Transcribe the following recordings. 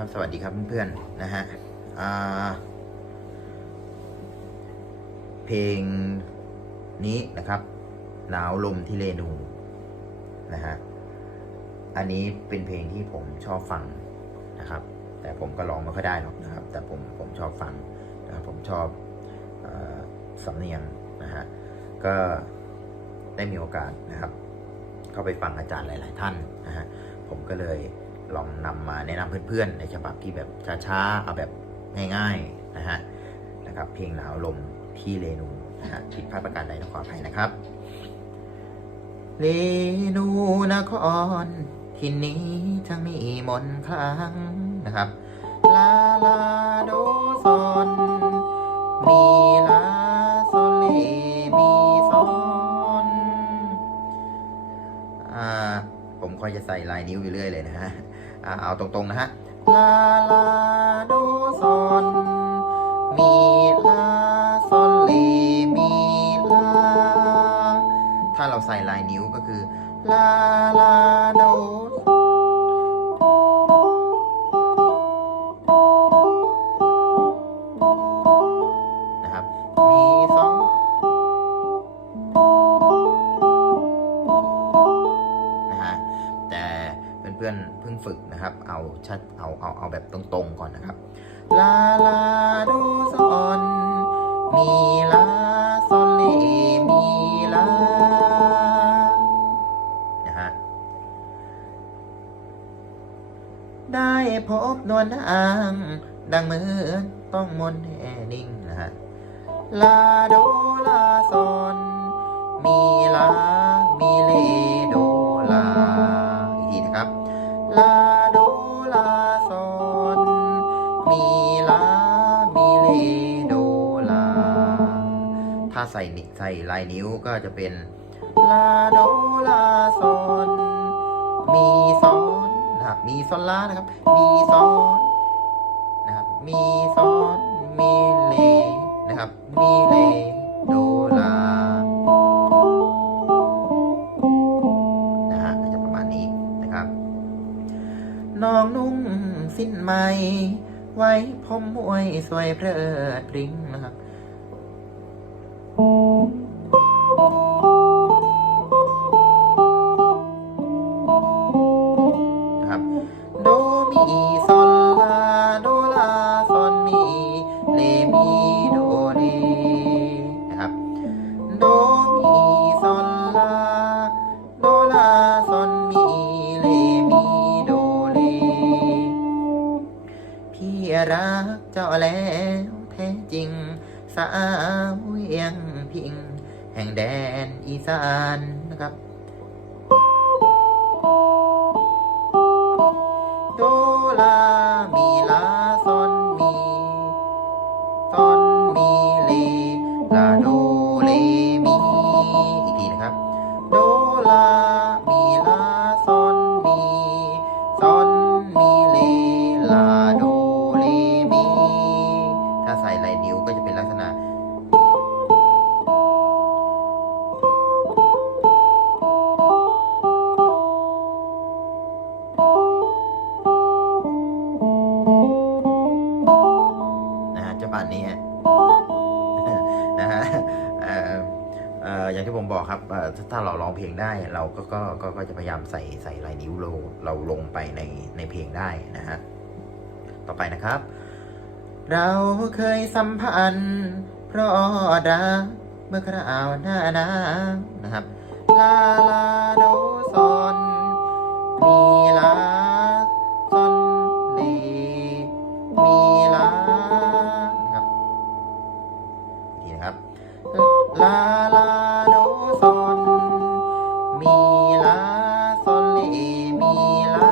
ครับ สวัสดีครับเพื่อนๆนะฮะเพลงนี้นะครับหนาวลมที่เรนูนะฮะอันนี้เป็นเพลงที่ผมชอบฟังนะครับ แต่ผมก็ร้องไม่ค่อยได้หรอกนะครับ แต่ผมผมชอบฟังนะครับผมชอบอสำเนียงนะฮะก็ได้มีโอกาสนะครับ เข้าไปฟังอาจารย์หลาย ๆ ท่านนะฮะผมก็เลย ลองนำมาแนะนำเพื่อนๆ ในฉบับที่แบบช้าๆ เอาแบบง่ายๆนะฮะนะครับ เพลงหนาวลมที่เรนูนะฮะผิดพลาดประการใดต้องขออภัยนะครับเรนูนครที่นี้ทั้งมีมนคลังนะครับ ลาลาโดซอนมีลาโซเลมีซอนอ่าผมคอยจะใส่ลายนิ้วอยู่เรื่อยเลยนะฮะ เอาตรงๆนะฮะลาลาโดซอนมีลาโซเลมีลาถ้าเราใส่ลายนิ้วก็คือลาลาโดซ เพื่อนๆเพิ่งฝึกนะครับ เอาชัดเอาเอาเอาแบบตรงๆก่อนนะครับ ลาลาโดซอนมีลาซอนเลมีลานะฮะได้พบนวลนางดังเหมือนต้องมนต์แห่นิ่งนะฮะลาโดลาซอน มีลา มีเลโดล ลาโดลาซอนมีลา มีเลโดลา ถ้าใส่นิใส่ลายนิ้วก็จะเป็นลาโดลาซอนมีซอนนะครับมีซอนลานะครับ มีซอนนะครับ มีซอน มีเลนะครับ มีเล สิ้นไหมไว้ผมมวยสวยเพลิดพริ้งนะครับนะครับ รักเจ้าแล้วแท้จริง สาวเวียงพิง แห่งแดนอีสานนะครับโดลามีลาซอนมีซอนมีเลลาโดเลมีอีกทีนะครับ โดลามี นะฮะจะป่านนี้ฮะนะฮะเอ่อเอ่ออย่างที่ผมบอกครับถ้าถ้าเราร้องเพลงได้เราก็ก็ก็ก็จะพยายามใส่ใส่ลายนิ้วเราเราลงไปในในเพลงได้นะฮะต่อไปนะครับ เราเคยสัมพันธ์เพราะรักเมื่อคราวหน้าหนาวนะครับ ลาลาโดซอนมีลา ลาลาโดซอน มีลาซอนเลมีลา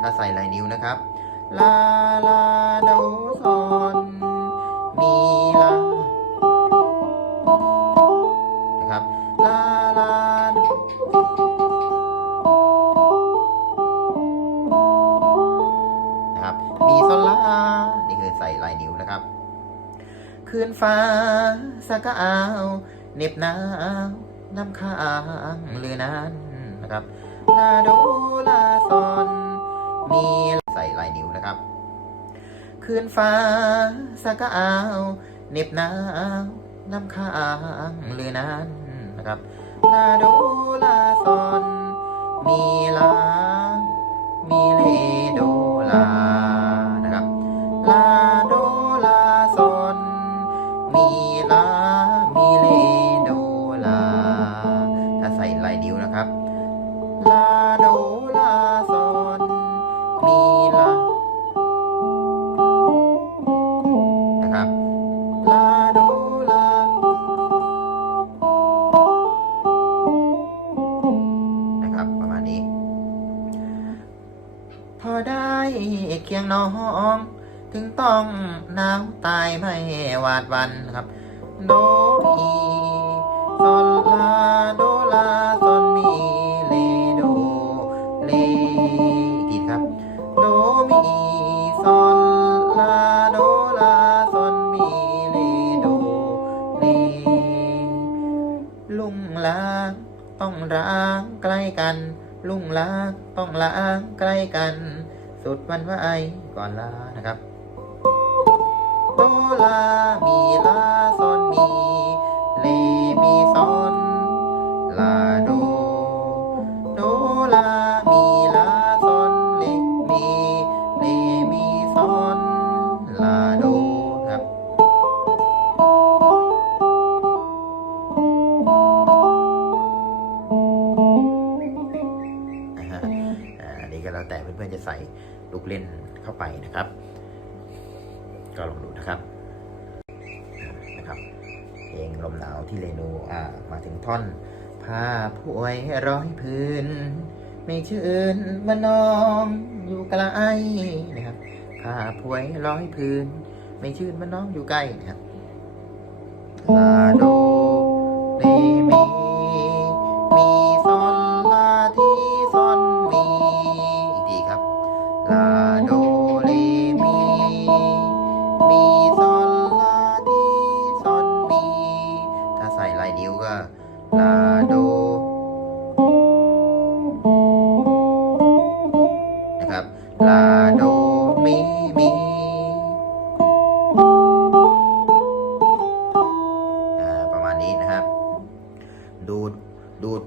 ถ้าใส่ลายนิ้วนะครับ ลาลาโดซอน มีลา นะครับ ลาลานะครับ มีโซลา นี่คือใส่ลายนิ้วนะครับ คืนฟ้า สกาวเน็บหนาวน้ำค้างหรือนั้นนะครับลาโดลาซอนมีใส่ลายนิ้วนะครับ คืนฟ้าสกาวเน็บหนาวน้ำค้างหรือนั้นนะครับลาโดลาซอนมีลา มีเลโดลานะครับลาโด พอได้เคียงน้อง ถึงต้องหนาวตายไม่หวาดวันนะครับ โดมีซอนลาโดลาซอนมีเลโดเลอีกทีครับ โดมีซอนลาโดลาซอนมีเลโดเลลุงล้างต้องร้างใกล้กัน ลุงลาต้องลาใกล้กัน สุดวันว่าไอก่อนลานะครับโดลา มีลาซอนมี เลมีซอน ลาโด มาถึงท่อนผ้าผวยร้อยพื้น ไม่ชื่นมันนองอยู่ไกลนะครับผ้าผวยร้อยพื้น ไม่ชื่นมันน้องอยู่ใกล้นะครับลาโด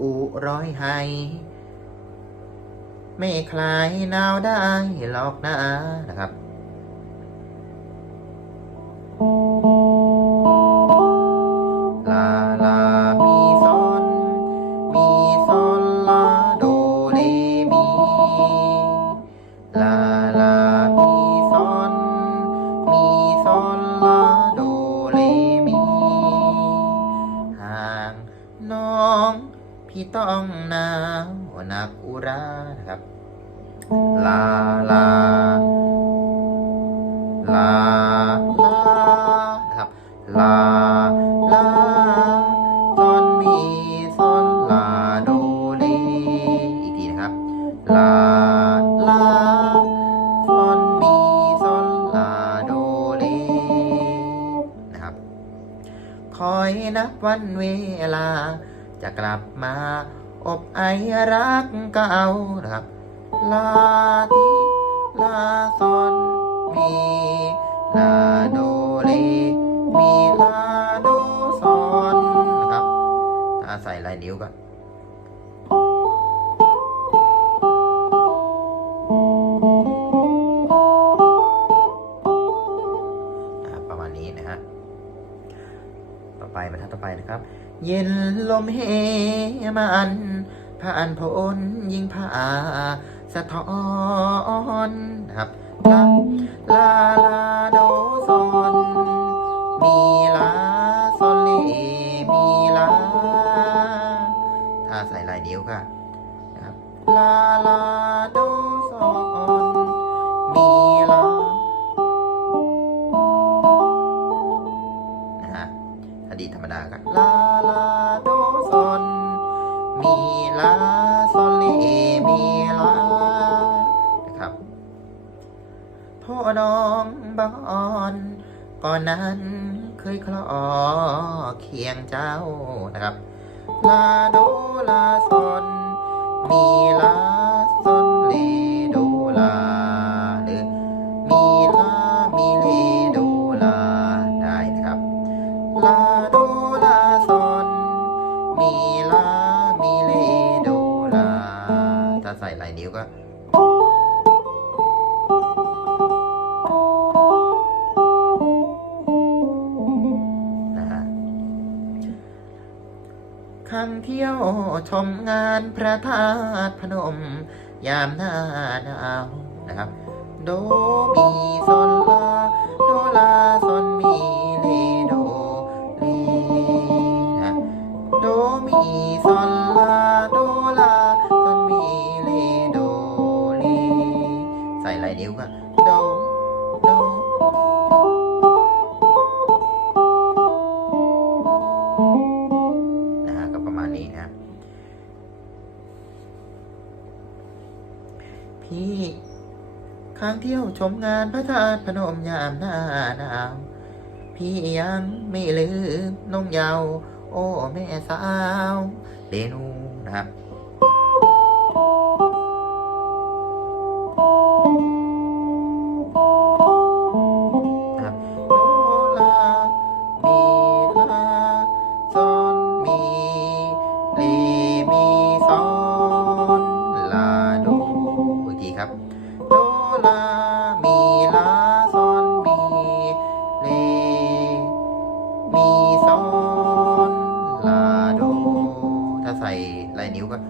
อูร้อยไห้ไม่คลายหนาวได้หรอกนะนะครับ ต้องหนาวหนักอุรานะครับ ลาลา ลา ลานะครับ ลา ลาซอนมีซอนลาโดเลอีกทีนะครับ ลา ลาซอนมีซอนลาโดเลนะครับ คอยนับวันเวลา จะกลับมา อบไอรักเก่านะครับ ลาทีลาซอนมีลาโดเลมีลาโดซอนนะครับ ถ้าใส่ลายนิ้วก็ เย็นลมเฮมันผ่านพ้นยิงผ่าสะท้อนครับลาลาลาโดซอนมีลาซอนเลมีลาถ้าใส่ลายนิ้วก็นะครับลาลาโดซอนมี ลาโดซอน มีลาซอนเลมีลานะครับพ่อน้องบางอ่อนก่อนนั้นเคยคลอเคียงเจ้านะครับ ลาโดลาซอน มีลาซอนเลโดลา ยวชมงานพระธาตุพนม ยามหน้าหนาวนะครับ โดมีซอนลาโดลาซอนมีเลโดเลนะโดมีซอนลาโดลาซอนมีเลโดเลใส่ลายนิ้วก็โดโด เที่ยวชมงานพระธาตุพนมยามหน้าหนาว พี่ยังไม่ลืมน้องเยาว์โอ้ แม่สาวเดนูนะครับนะครับ ส่ลา